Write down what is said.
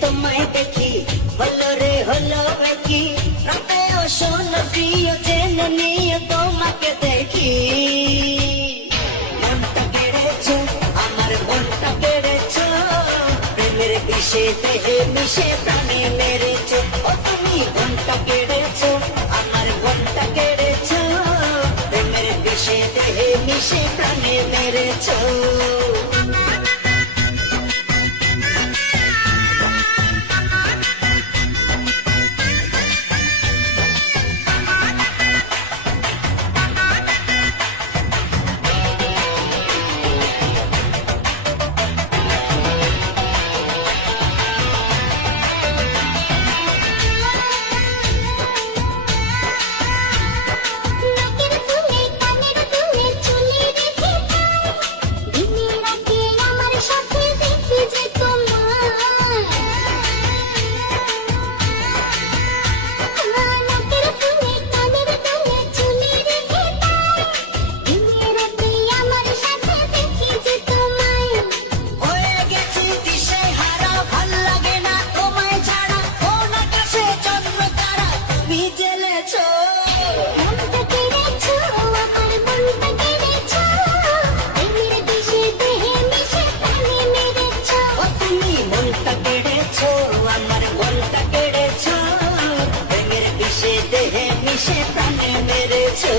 তোমায় দেখি হলো রে হলো কি রাতেও শোনো প্রিয় জেনে নিয়ে তোমাকে দেখি মনটা কেড়েছো আমার মনটা কেড়েছো প্রেমের বিষে দেহে মিশে প্রাণে মেরেছো ও তুমি মনটা কেড়েছো আমার মনটা কেড়েছো প্রেমের বিষে দেহে মিশে প্রাণে মেরেছো দেহে মিশে প্রাণে মেরেছো